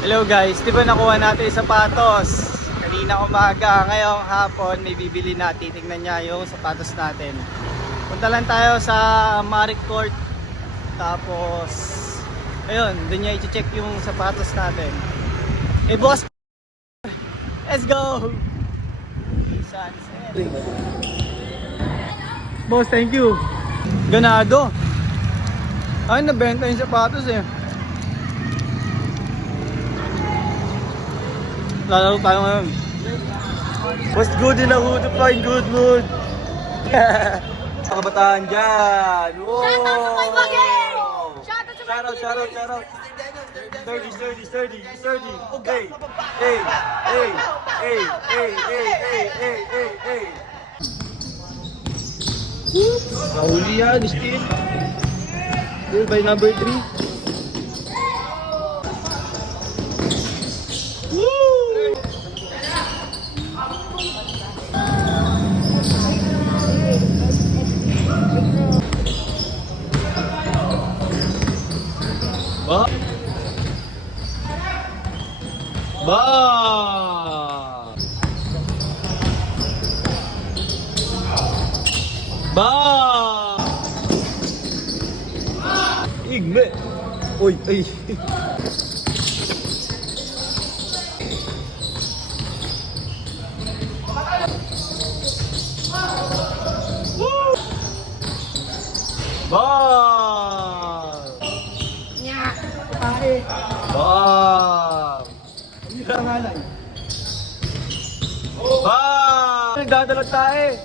Hello guys, di ba nakuha natin yung sapatos? Kanina umaga, ngayong hapon may bibili na. Titignan niya yung sapatos natin. Punta lang tayo sa Maric Court. Tapos, ayun, doon niya i-check yung sapatos natin. Hey boss, let's go! Sunset. Boss, thank you. Ganado. Ay, nabenta yung sapatos eh. Lalaro tayo ngayon. What's good in a hood to find good mood? Mga kabataan dyan! Whoa! Shout out! Sturdy! Hey! Mahuli yan, still. Still by number 3. Igme! Uy, ay! Woo! Nya! Pare! Hindi lang halay. Nagdadalag tayo!